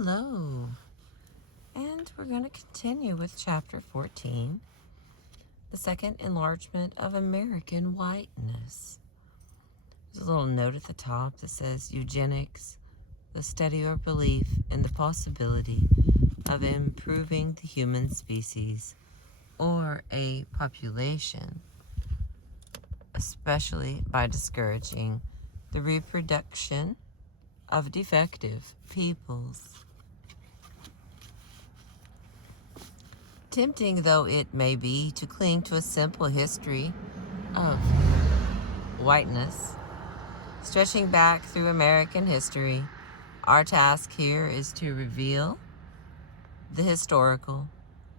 Hello, and we're going to continue with Chapter 14, the second enlargement of American whiteness. There's a little note at the top that says eugenics, the study or belief in the possibility of improving the human species or a population, especially by discouraging the reproduction of defective peoples. Tempting though it may be to cling to a simple history of whiteness, stretching back through American history, our task here is to reveal the historical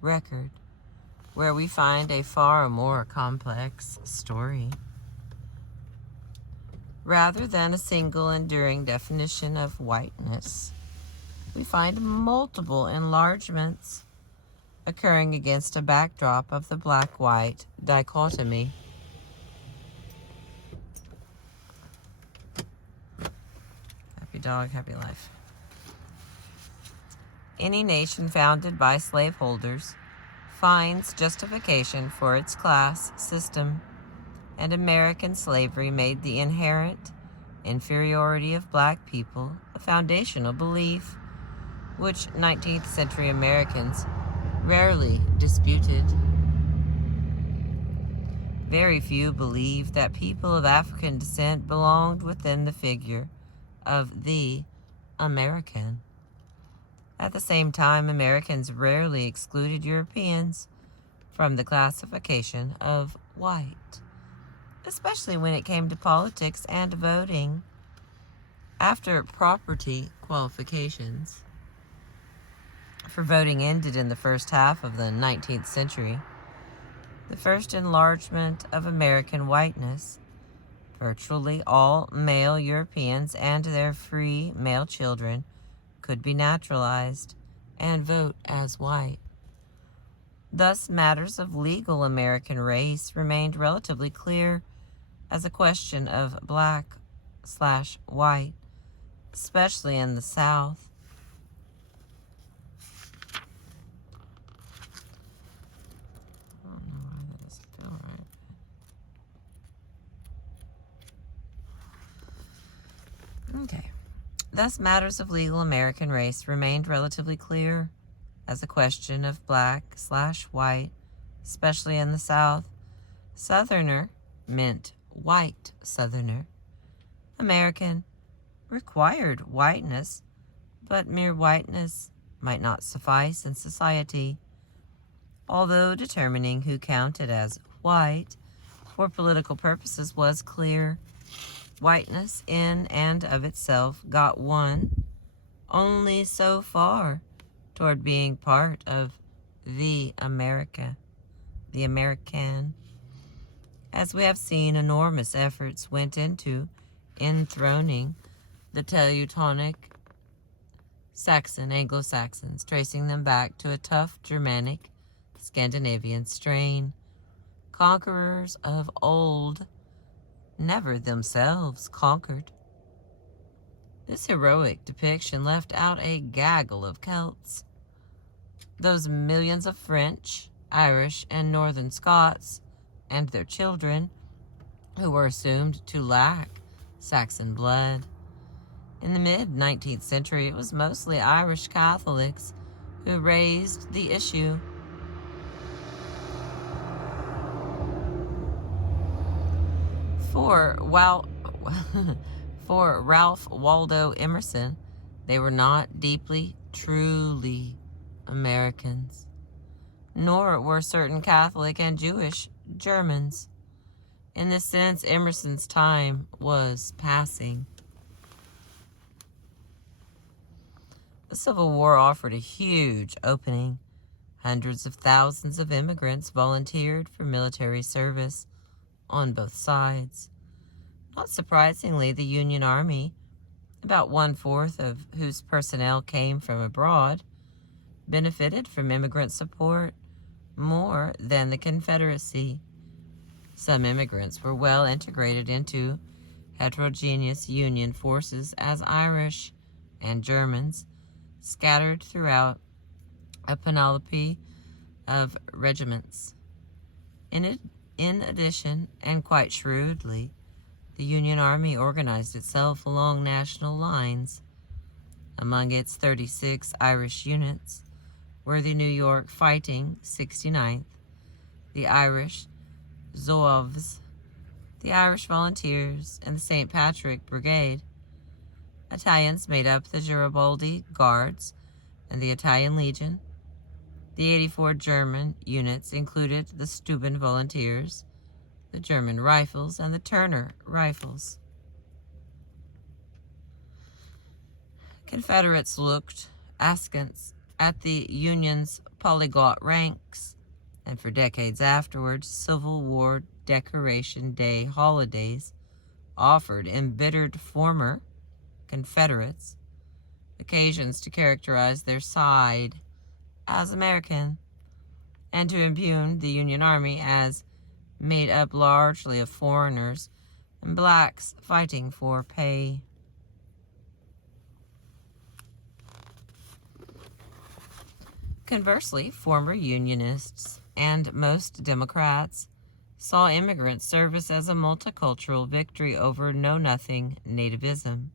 record, where we find a far more complex story. Rather than a single enduring definition of whiteness, we find multiple enlargements occurring against a backdrop of the black-white dichotomy. Happy dog, happy life. Any nation founded by slaveholders finds justification for its class system, and American slavery made the inherent inferiority of black people a foundational belief, which 19th century Americans rarely disputed. Very few believed that people of African descent belonged within the figure of the American. At the same time, Americans rarely excluded Europeans from the classification of white, especially when it came to politics and voting. After property qualifications for voting ended in the first half of the 19th century, the first enlargement of American whiteness, virtually all male Europeans and their free male children could be naturalized and vote as white. Thus, matters of legal American race remained relatively clear as a question of black/white, especially in the South. I don't know why that doesn't feel right. Okay. Thus, matters of legal American race remained relatively clear as a question of black/white, especially in the South. Southerner meant white Southerner. American required whiteness, but mere whiteness might not suffice in society. Although determining who counted as white for political purposes was clear, whiteness in and of itself got one only so far toward being part of the American. As we have seen, enormous efforts went into enthroning the Teutonic Anglo-Saxons, tracing them back to a tough Germanic Scandinavian strain. Conquerors of old never themselves conquered. This heroic depiction left out a gaggle of Celts, those millions of French, Irish, and Northern Scots, and their children, who were assumed to lack Saxon blood. In the mid-19th century, it was mostly Irish Catholics who raised the issue. For Ralph Waldo Emerson, they were not deeply, truly Americans, nor were certain Catholic and Jewish Germans. In this sense, Emerson's time was passing. The Civil War offered a huge opening. Hundreds of thousands of immigrants volunteered for military service on both sides. Not surprisingly, the Union Army, about 1/4 of whose personnel came from abroad, benefited from immigrant support more than the Confederacy. Some immigrants were well integrated into heterogeneous Union forces as Irish and Germans scattered throughout a panoply of regiments. In addition, and quite shrewdly, the Union Army organized itself along national lines. Among its 36 Irish units were the New York Fighting 69th, the Irish Zouaves, the Irish Volunteers, and the St. Patrick Brigade. Italians made up the Garibaldi Guards and the Italian Legion. The 84 German units included the Steuben Volunteers, the German Rifles, and the Turner Rifles. Confederates looked askance at the Union's polyglot ranks, and for decades afterwards, Civil War Decoration Day holidays offered embittered former Confederates occasions to characterize their side as American and to impugn the Union Army as made up largely of foreigners and blacks fighting for pay. Conversely, former Unionists and most Democrats saw immigrant service as a multicultural victory over know-nothing nativism.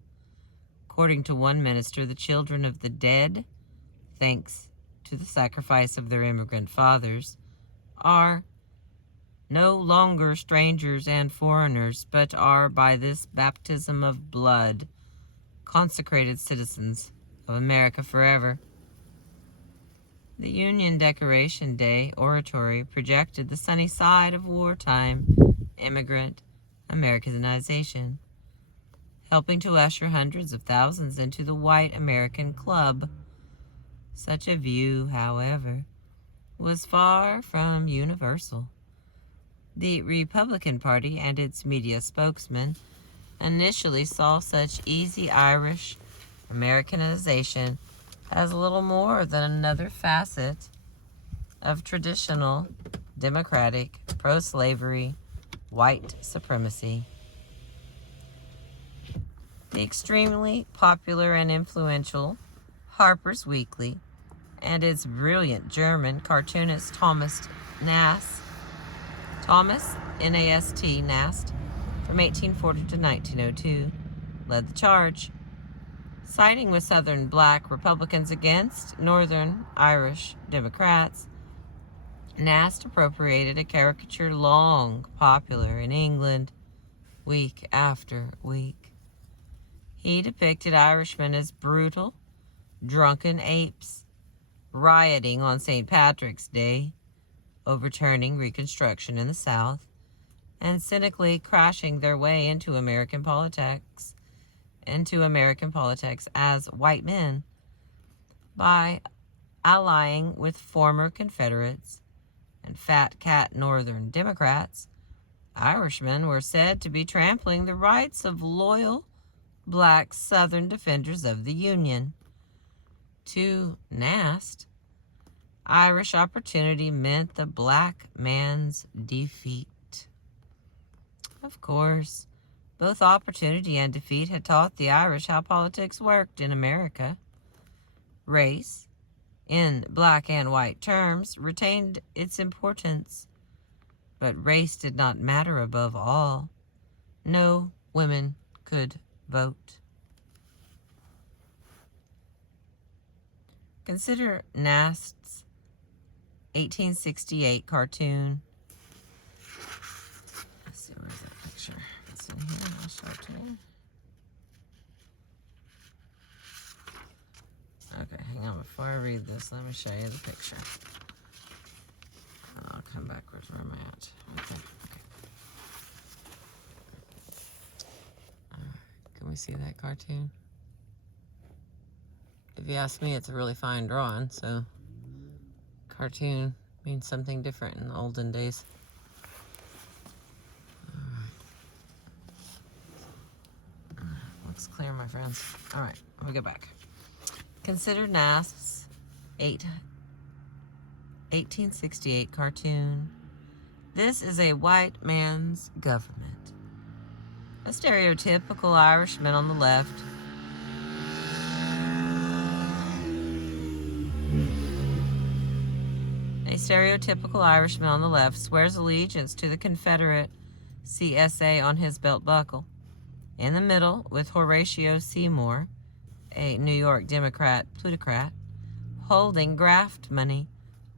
According to one minister, the children of the dead, thanks to the sacrifice of their immigrant fathers, are no longer strangers and foreigners, but are by this baptism of blood consecrated citizens of America forever. The Union Decoration Day oratory projected the sunny side of wartime immigrant Americanization, helping to usher hundreds of thousands into the white American club. Such a view, however, was far from universal. The Republican Party and its media spokesman initially saw such easy Irish Americanization as little more than another facet of traditional democratic pro-slavery white supremacy. The extremely popular and influential Harper's Weekly and its brilliant German cartoonist Thomas Nast, N-A-S-T, Nast, from 1840 to 1902, led the charge. Siding with Southern black Republicans against Northern Irish Democrats, Nast appropriated a caricature long popular in England week after week. He depicted Irishmen as brutal, drunken apes, rioting on St. Patrick's Day, overturning Reconstruction in the South, and cynically crashing their way into American politics as white men by allying with former Confederates and fat cat Northern Democrats. Irishmen were said to be trampling the rights of loyal black Southern defenders of the Union. To Nast, Irish opportunity meant the black man's defeat. Of course, both opportunity and defeat had taught the Irish how politics worked in America. Race, in black and white terms, retained its importance, but race did not matter above all. No women could vote. Consider Nast's 1868 cartoon. Let's see, where's that picture? It's in here. I'll show it to you. Okay, hang on. Before I read this, let me show you the picture. And I'll come backwards. Where am I at? Okay. Can we see that cartoon? If you ask me, it's a really fine drawing, so cartoon means something different in the olden days. Alright. Looks clear, my friends. Alright, let me go back. Consider Nast's 1868 cartoon. This is a white man's government. A stereotypical Irishman on the left, A stereotypical Irishman on the left swears allegiance to the Confederate CSA on his belt buckle. In the middle, with Horatio Seymour, a New York Democrat plutocrat, holding graft money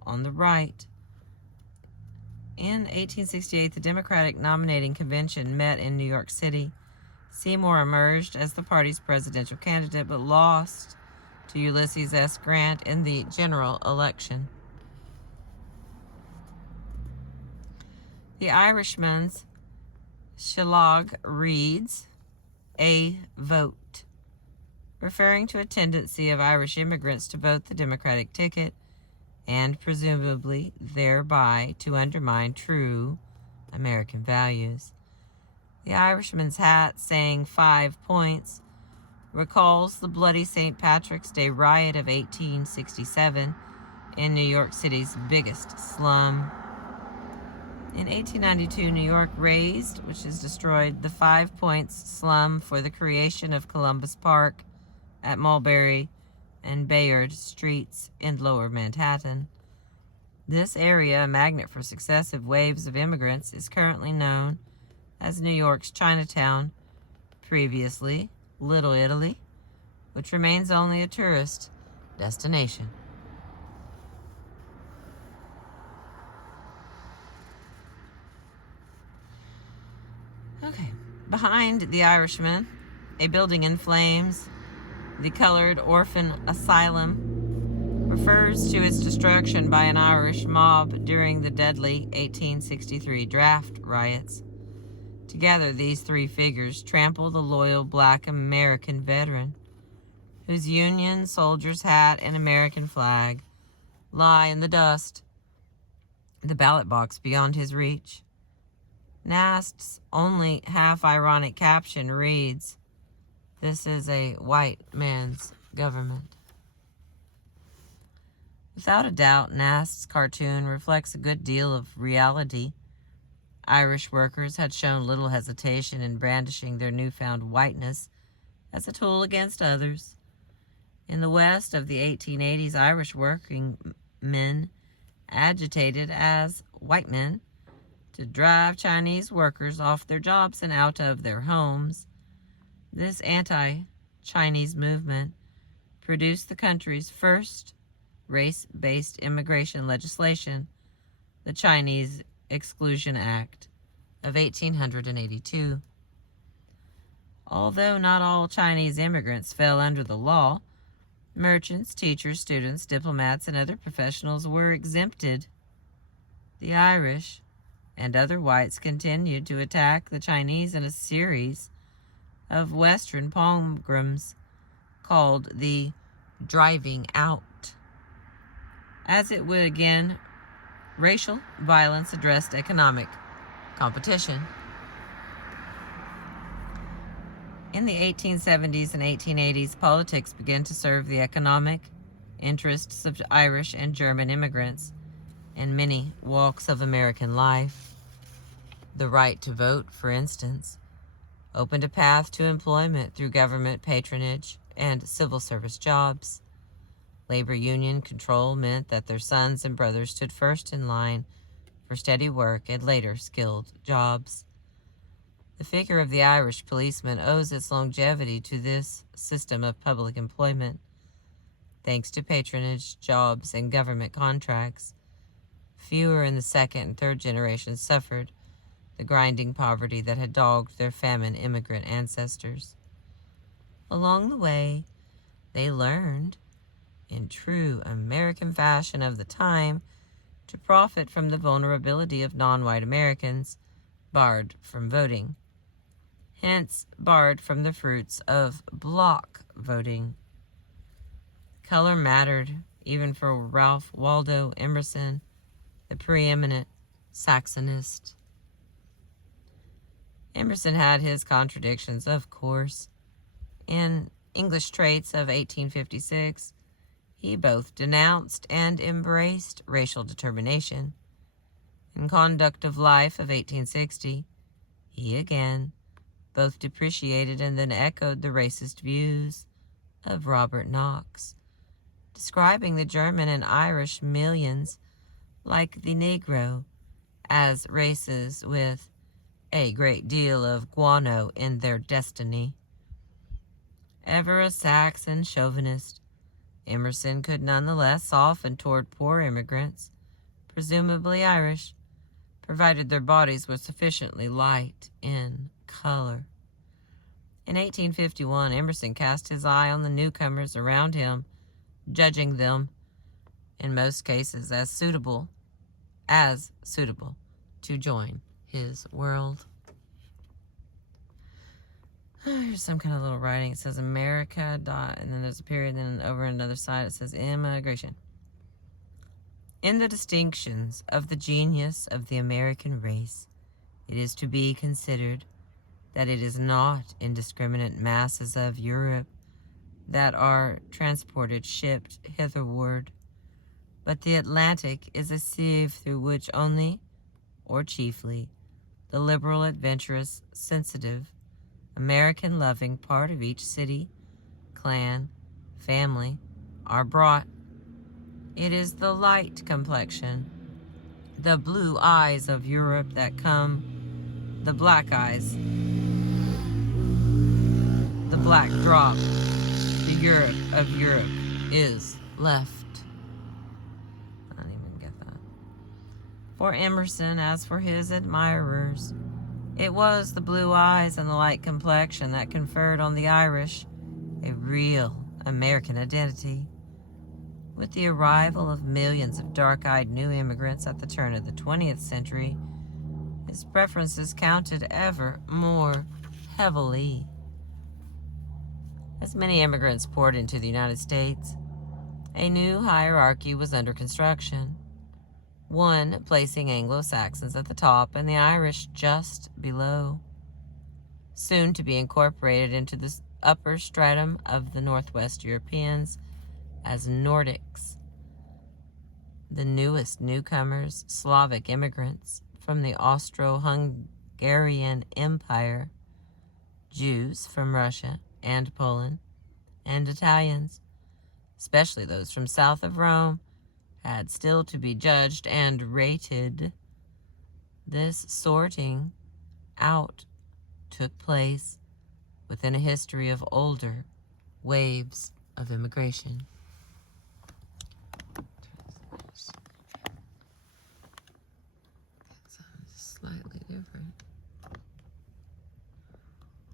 on the right. In 1868, the Democratic nominating convention met in New York City. Seymour emerged as the party's presidential candidate, but lost to Ulysses S. Grant in the general election. The Irishman's shillog reads, "A vote," referring to a tendency of Irish immigrants to vote the Democratic ticket and presumably thereby to undermine true American values. The Irishman's hat saying 5 points recalls the bloody St. Patrick's Day riot of 1867 in New York City's biggest slum. In 1892, New York razed, which is destroyed, the 5 Points slum for the creation of Columbus Park at Mulberry and Bayard Streets in Lower Manhattan. This area, a magnet for successive waves of immigrants, is currently known as New York's Chinatown, previously Little Italy, which remains only a tourist destination. Okay, behind the Irishman, a building in flames, the Colored Orphan Asylum, refers to its destruction by an Irish mob during the deadly 1863 draft riots. Together, these three figures trample the loyal Black American veteran, whose Union soldier's hat and American flag lie in the dust, the ballot box beyond his reach. Nast's only half-ironic caption reads, "This is a white man's government." Without a doubt, Nast's cartoon reflects a good deal of reality. Irish workers had shown little hesitation in brandishing their newfound whiteness as a tool against others. In the West of the 1880s, Irish working men agitated as white men to drive Chinese workers off their jobs and out of their homes. This anti-Chinese movement produced the country's first race-based immigration legislation, the Chinese Exclusion Act of 1882. Although not all Chinese immigrants fell under the law, merchants, teachers, students, diplomats, and other professionals were exempted. The Irish and other whites continued to attack the Chinese in a series of Western pogroms called the driving out. As it would again, racial violence addressed economic competition. In the 1870s and 1880s, politics began to serve the economic interests of Irish and German immigrants in many walks of American life. The right to vote, for instance, opened a path to employment through government patronage and civil service jobs. Labor union control meant that their sons and brothers stood first in line for steady work and later skilled jobs. The figure of the Irish policeman owes its longevity to this system of public employment. Thanks to patronage, jobs, and government contracts, fewer in the second and third generations suffered the grinding poverty that had dogged their famine immigrant ancestors. Along the way, they learned, in true American fashion of the time, to profit from the vulnerability of non-white Americans barred from voting, hence barred from the fruits of block voting. Color mattered, even for Ralph Waldo Emerson, the preeminent Saxonist. Emerson had his contradictions, of course. In English Traits of 1856, he both denounced and embraced racial determination. In Conduct of Life of 1860, he again both depreciated and then echoed the racist views of Robert Knox, describing the German and Irish millions like the Negro, as races with a great deal of guano in their destiny. Ever a Saxon chauvinist, Emerson could nonetheless soften toward poor immigrants, presumably Irish, provided their bodies were sufficiently light in color. In 1851, Emerson cast his eye on the newcomers around him, judging them, in most cases, as suitable to join his world. Here's some kind of little writing. It says America, and then there's a period, and then over on another side it says immigration. In the distinctions of the genius of the American race, it is to be considered that it is not indiscriminate masses of Europe that are transported, shipped hitherward, but the Atlantic is a sieve through which only, or chiefly, the liberal, adventurous, sensitive, American-loving part of each city, clan, family are brought. It is the light complexion, the blue eyes of Europe that come, the black eyes, the black drop, the Europe of Europe is left. I don't even get that. For Emerson, as for his admirers, it was the blue eyes and the light complexion that conferred on the Irish a real American identity. With the arrival of millions of dark-eyed new immigrants at the turn of the 20th century, his preferences counted ever more heavily. As many immigrants poured into the United States, a new hierarchy was under construction, one placing Anglo-Saxons at the top and the Irish just below, soon to be incorporated into the upper stratum of the Northwest Europeans as Nordics. The newest newcomers, Slavic immigrants from the Austro-Hungarian Empire, Jews from Russia and Poland, and Italians, especially those from south of Rome, had still to be judged and rated. This sorting out took place within a history of older waves of immigration. That sounds slightly different.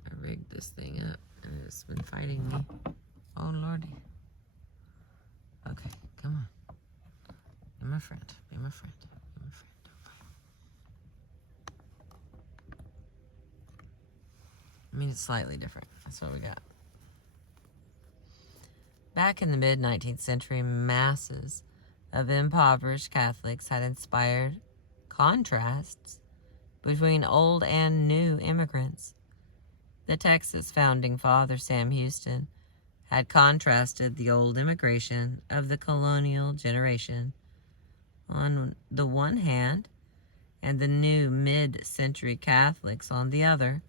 I rigged this thing up and it's been fighting me. Oh lordy. Okay, come on. Be my friend. Be my friend. Be my friend. Don't fight. I mean, it's slightly different. That's what we got. Back in the mid-19th century, masses of impoverished Catholics had inspired contrasts between old and new immigrants. The Texas founding father, Sam Houston, had contrasted the old immigration of the colonial generation on the one hand and the new mid-century Catholics on the other.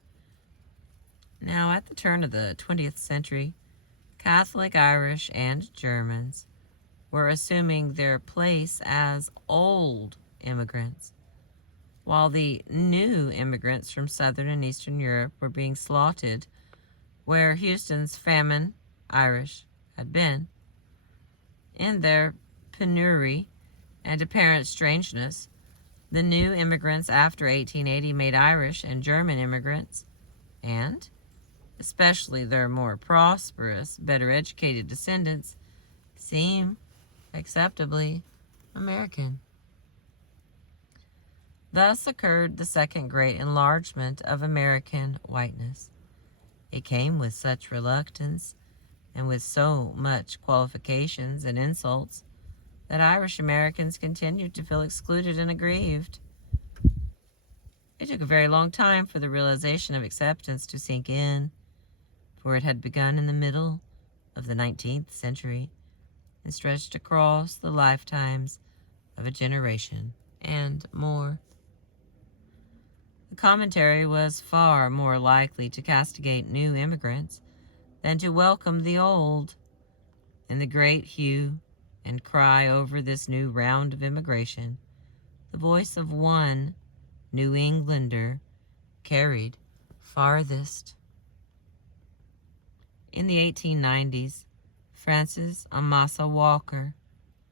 Now, at the turn of the 20th century, Catholic Irish and Germans were assuming their place as old immigrants, while the new immigrants from Southern and Eastern Europe were being slotted where Houston's famine Irish had been. In their penury and apparent strangeness, the new immigrants after 1880 made Irish and German immigrants, and especially their more prosperous, better educated descendants, seem acceptably American. Thus occurred the second great enlargement of American whiteness. It came with such reluctance and with so much qualifications and insults that Irish Americans continued to feel excluded and aggrieved. It took a very long time for the realization of acceptance to sink in, for it had begun in the middle of the 19th century and stretched across the lifetimes of a generation and more. The commentary was far more likely to castigate new immigrants than to welcome the old. In the great hue and cry over this new round of immigration, the voice of one New Englander carried farthest. In the 1890s, Francis Amasa Walker,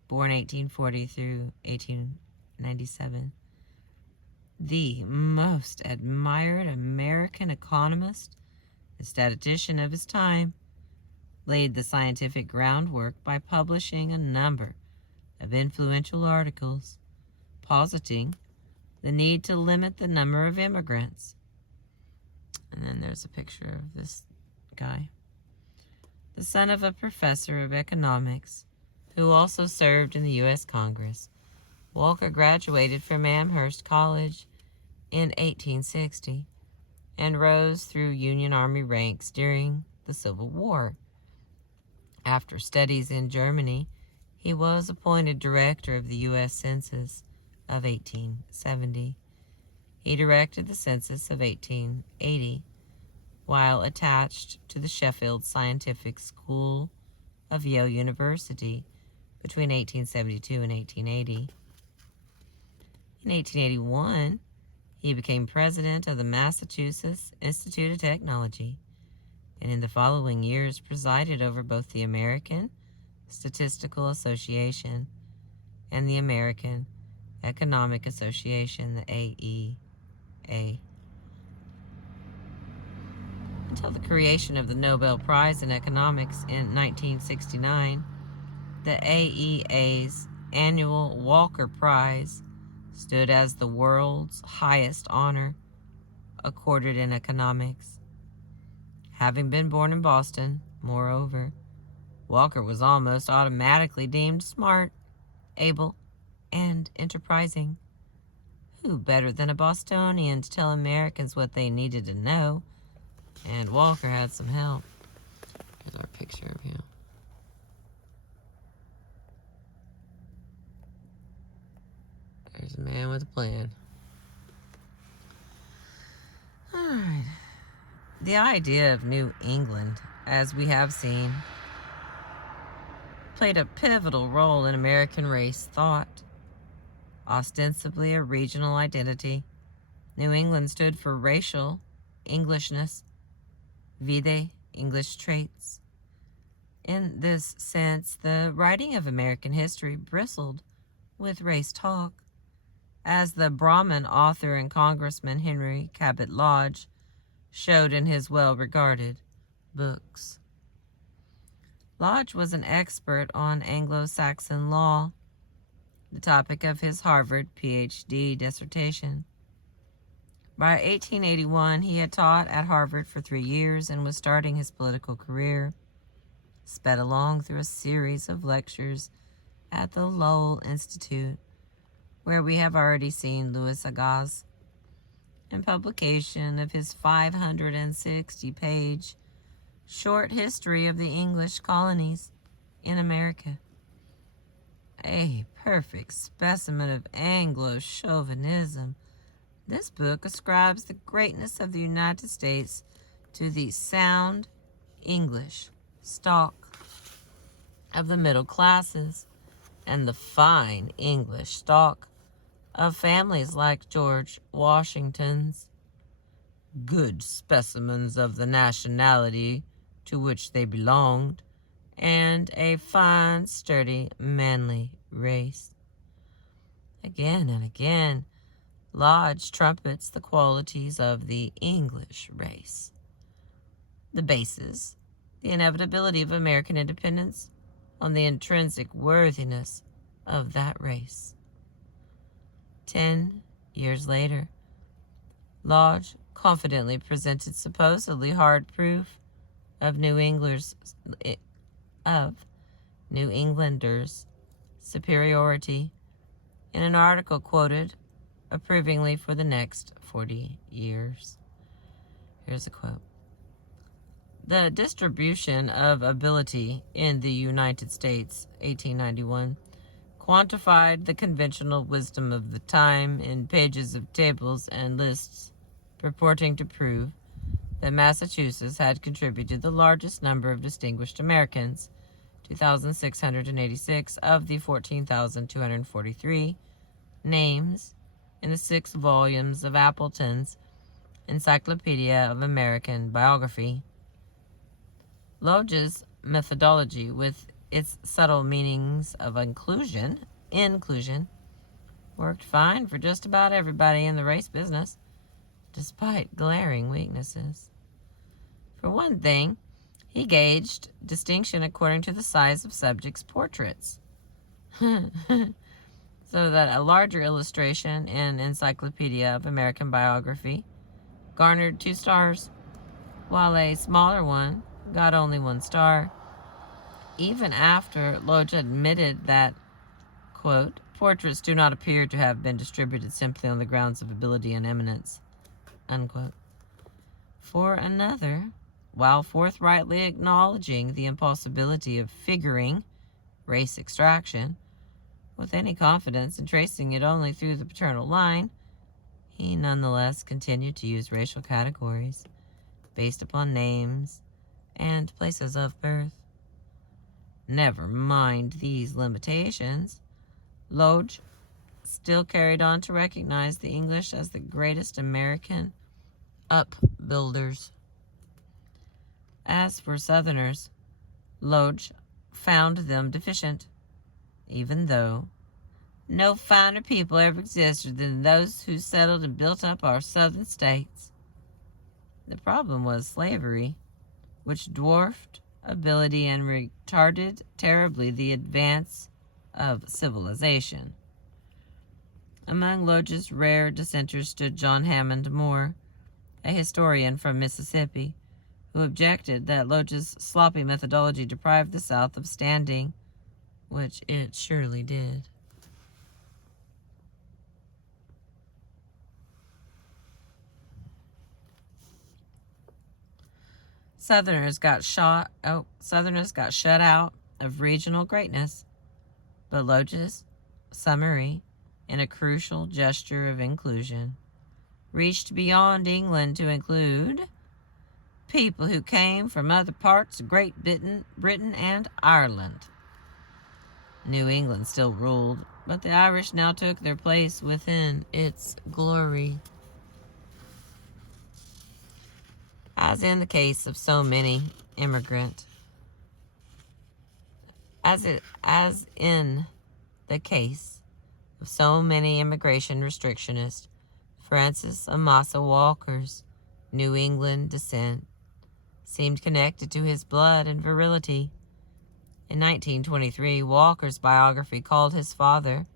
born 1840 through 1897, the most admired American economist and statistician of his time, laid the scientific groundwork by publishing a number of influential articles positing the need to limit the number of immigrants. And then there's a picture of this guy. The son of a professor of economics who also served in the U.S. Congress, Walker graduated from Amherst College in 1860 and rose through Union Army ranks during the Civil War. After studies in Germany, he was appointed director of the U.S. Census of 1870. He directed the census of 1880 while attached to the Sheffield Scientific School of Yale University between 1872 and 1880. In 1881, he became president of the Massachusetts Institute of Technology, and in the following years presided over both the American Statistical Association and the American Economic Association, the AEA. Until the creation of the Nobel Prize in Economics in 1969, the AEA's annual Walker Prize stood as the world's highest honor accorded in economics. Having been born in Boston, moreover, Walker was almost automatically deemed smart, able, and enterprising. Who better than a Bostonian to tell Americans what they needed to know? And Walker had some help. Here's our picture of him. There's a man with a plan. All right. The idea of New England, as we have seen, played a pivotal role in American race thought. Ostensibly a regional identity, New England stood for racial Englishness, vide English traits. In this sense, the writing of American history bristled with race talk, as the Brahmin author and Congressman Henry Cabot Lodge showed in his well-regarded books. Lodge was an expert on Anglo-Saxon law, the topic of his Harvard Ph.D. dissertation. By 1881, he had taught at Harvard for 3 years and was starting his political career, sped along through a series of lectures at the Lowell Institute, where we have already seen Louis Agassiz, and publication of his 560-page short history of the English colonies in America. A perfect specimen of Anglo-chauvinism, this book ascribes the greatness of the United States to the sound English stock of the middle classes and the fine English stock of families like George Washington's, good specimens of the nationality to which they belonged, and a fine, sturdy, manly race. Again and again, Lodge trumpets the qualities of the English race, the basis, the inevitability of American independence on the intrinsic worthiness of that race. 10 years later, Lodge confidently presented supposedly hard proof of New Englanders' superiority in an article quoted approvingly for the next 40 years. Here's a quote. The distribution of ability in the United States, 1891, quantified the conventional wisdom of the time in pages of tables and lists purporting to prove that Massachusetts had contributed the largest number of distinguished Americans, 2,686 of the 14,243, names in the 6 volumes of Appleton's Encyclopedia of American Biography. Lodge's methodology, with its subtle meanings of inclusion, worked fine for just about everybody in the race business, despite glaring weaknesses. For one thing, he gauged distinction according to the size of subjects' portraits, so that a larger illustration in Encyclopedia of American Biography garnered 2 stars, while a smaller one got only 1 star, even after Lodge admitted that, quote, portraits do not appear to have been distributed simply on the grounds of ability and eminence, unquote. For another, while forthrightly acknowledging the impossibility of figuring race extraction with any confidence and tracing it only through the paternal line, he nonetheless continued to use racial categories based upon names and places of birth. Never mind these limitations, Lodge still carried on to recognize the English as the greatest American upbuilders. As for Southerners, Lodge found them deficient, even though no finer people ever existed than those who settled and built up our southern states. The problem was slavery, which dwarfed ability and retarded terribly the advance of civilization. Among Lodge's rare dissenters stood John Hammond Moore, a historian from Mississippi, who objected that Lodge's sloppy methodology deprived the South of standing, which it surely did. Southerners got shut out of regional greatness, but Lodge's summary, in a crucial gesture of inclusion, reached beyond England to include people who came from other parts of Great Britain and Ireland. New England still ruled, but the Irish now took their place within its glory. As in the case of so many immigration restrictionists, Francis Amasa Walker's New England descent seemed connected to his blood and virility. In 1923, Walker's biography called this father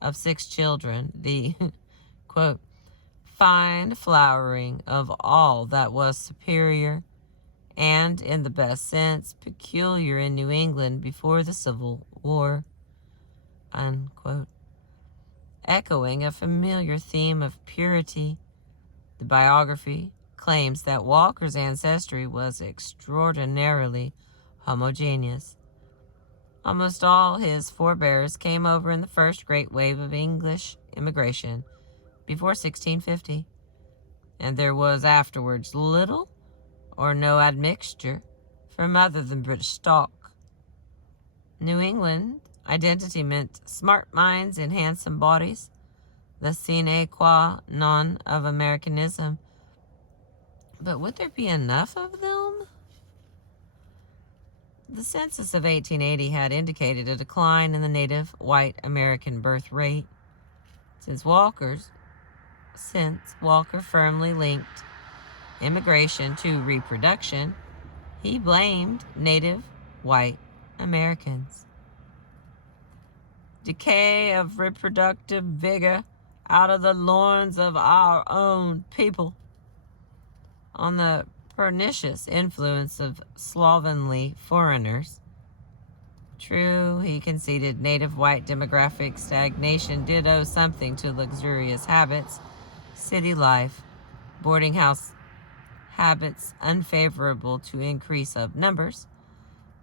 of 6 children the, quote, fine flowering of all that was superior and, in the best sense, peculiar in New England before the Civil War, unquote. Echoing a familiar theme of purity, the biography claims that Walker's ancestry was extraordinarily homogeneous. Almost all his forebears came over in the first great wave of English immigration before 1650, and there was afterwards little or no admixture from other than British stock. New England identity meant smart minds and handsome bodies, the sine qua non of Americanism. But would there be enough of them? The census of 1880 had indicated a decline in the native white American birth rate. Since Walker firmly linked immigration to reproduction, he blamed native white Americans. Decay of reproductive vigor out of the loins of our own people, on the pernicious influence of slovenly foreigners. True, he conceded native white demographic stagnation did owe something to luxurious habits, city life, boarding house habits unfavorable to increase of numbers,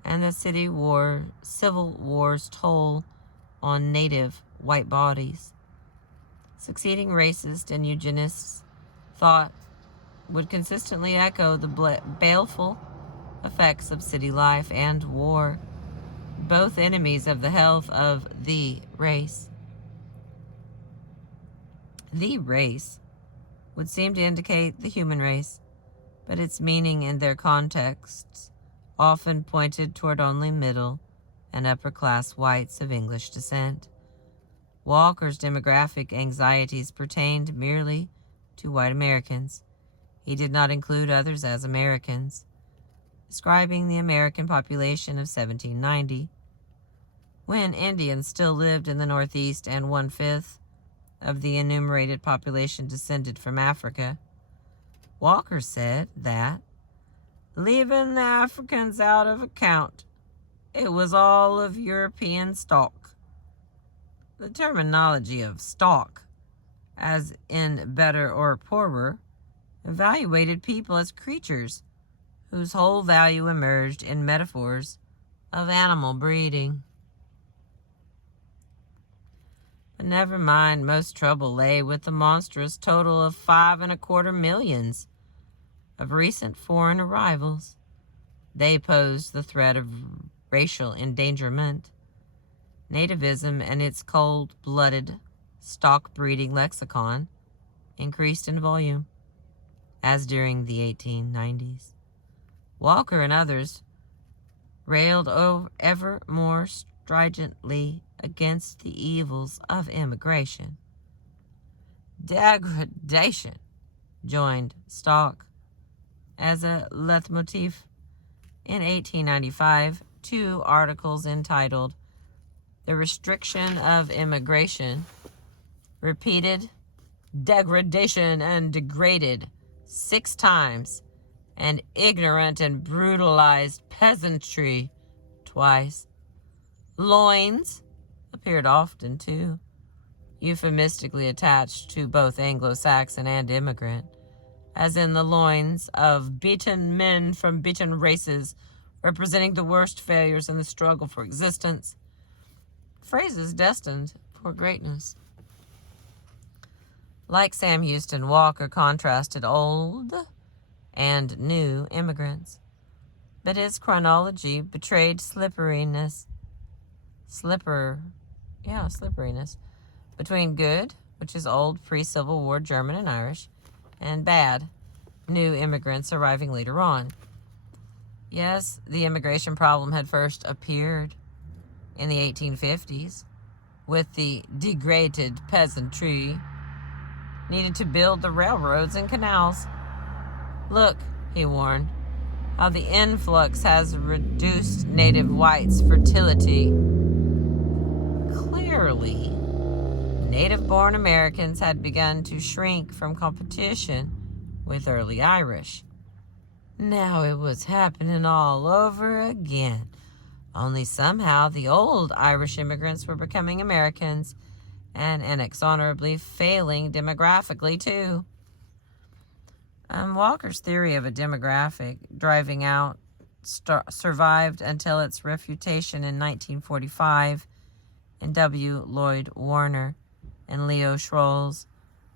and the civil war's toll on native white bodies. Succeeding racists and eugenists thought would consistently echo the baleful effects of city life and war. both enemies of the health of the race. The race would seem to indicate the human race, but its meaning in their contexts often pointed toward only middle and upper-class whites of English descent. Walker's demographic anxieties pertained merely to white Americans. He did not include others as Americans. Describing the American population of 1790, when Indians still lived in the Northeast and 1/5 of the enumerated population descended from Africa, Walker said that, leaving the Africans out of account, it was all of European stock. The terminology of stock, as in better or poorer, evaluated people as creatures whose whole value emerged in metaphors of animal breeding. But never mind, most trouble lay with the monstrous total of 5.25 million of recent foreign arrivals. They posed the threat of racial endangerment. Nativism and its cold-blooded, stock-breeding lexicon increased in volume, as during the 1890s. Walker and others railed ever more stridently against the evils of immigration. Degradation joined stock as a leitmotif. In 1895, 2 articles entitled "The Restriction of Immigration" repeated "degradation and degraded" 6 times, and "ignorant and brutalized peasantry" twice. Loins appeared often, too, euphemistically attached to both Anglo-Saxon and immigrant, as in the loins of beaten men from beaten races, representing the worst failures in the struggle for existence. Phrases destined for greatness. Like Sam Houston, Walker contrasted old and new immigrants, but his chronology betrayed slipperiness between good, which is old pre-Civil War German and Irish, and bad, new immigrants arriving later on. Yes, the immigration problem had first appeared in the 1850s with the degraded peasantry needed to build the railroads and canals. Look, he warned, how the influx has reduced native whites' fertility. Clearly, native-born Americans had begun to shrink from competition with early Irish. Now it was happening all over again, only somehow the old Irish immigrants were becoming Americans and inexorably failing demographically, too. Walker's theory of a demographic driving out survived until its refutation in 1945 in W. Lloyd Warner and Leo Schroll's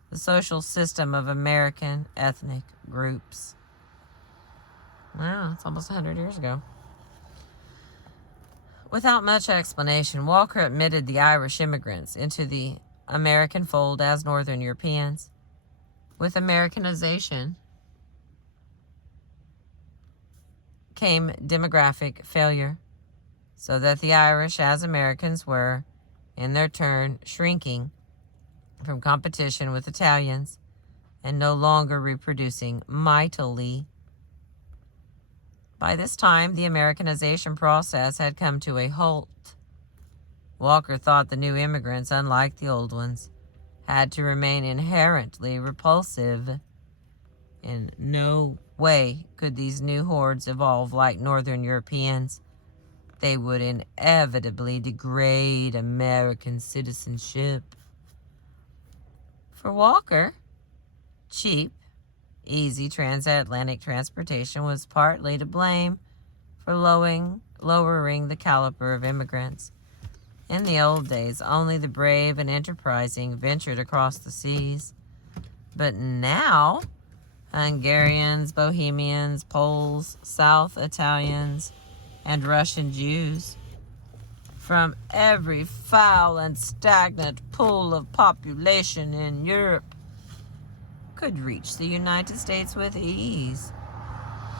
The Social System of American Ethnic Groups. Wow, it's almost 100 years ago. Without much explanation, Walker admitted the Irish immigrants into the American fold as Northern Europeans. With Americanization came demographic failure, so that the Irish as Americans were, in their turn, shrinking from competition with Italians and no longer reproducing mightily. By this time, the Americanization process had come to a halt. Walker thought the new immigrants, unlike the old ones, had to remain inherently repulsive. In no way could these new hordes evolve like Northern Europeans. They would inevitably degrade American citizenship. For Walker, cheap, easy transatlantic transportation was partly to blame for lowering the caliber of immigrants. In the old days, only the brave and enterprising ventured across the seas. But now, Hungarians, Bohemians, Poles, South Italians, and Russian Jews from every foul and stagnant pool of population in Europe could reach the United States with ease.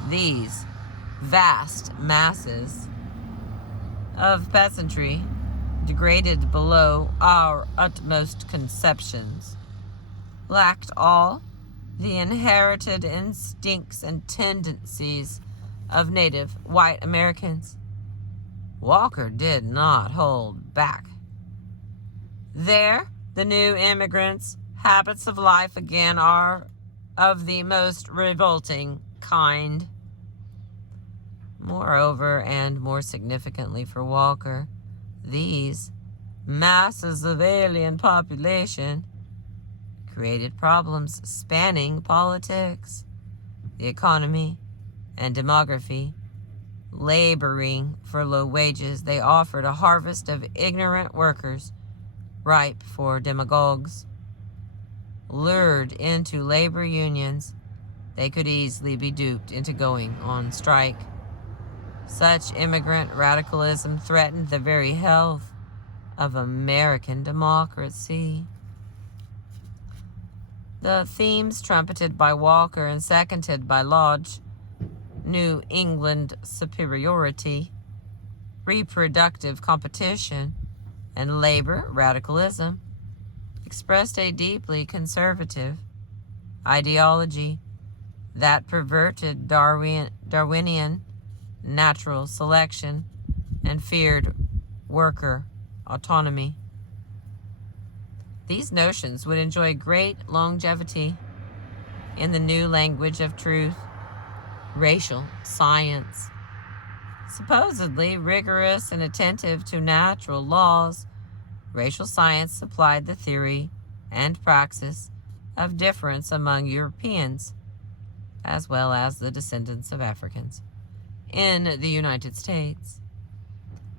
These vast masses of peasantry, degraded below our utmost conceptions, lacked all the inherited instincts and tendencies of native white Americans. Walker did not hold back. There, the new immigrants' habits of life again are of the most revolting kind. Moreover, and more significantly for Walker, these masses of alien population created problems spanning politics, the economy, and demography. Laboring for low wages, they offered a harvest of ignorant workers ripe for demagogues. Lured into labor unions, they could easily be duped into going on strike. Such immigrant radicalism threatened the very health of American democracy. The themes trumpeted by Walker and seconded by Lodge, New England superiority, reproductive competition, and labor radicalism, expressed a deeply conservative ideology that perverted Darwinian natural selection and feared worker autonomy. These notions would enjoy great longevity in the new language of truth, racial science. Supposedly rigorous and attentive to natural laws, racial science supplied the theory and praxis of difference among Europeans, as well as the descendants of Africans, in the United States.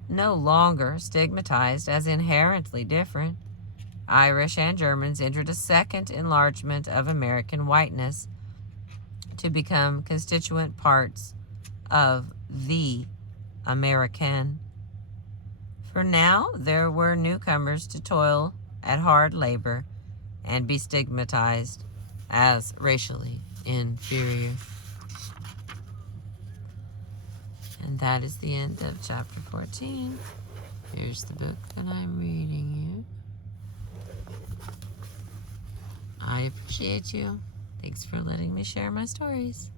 No longer stigmatized as inherently different, Irish and Germans entered a second enlargement of American whiteness to become constituent parts of the American. For now, there were newcomers to toil at hard labor and be stigmatized as racially inferior. And that is the end of chapter 14. Here's the book that I'm reading you. I appreciate you. Thanks for letting me share my stories.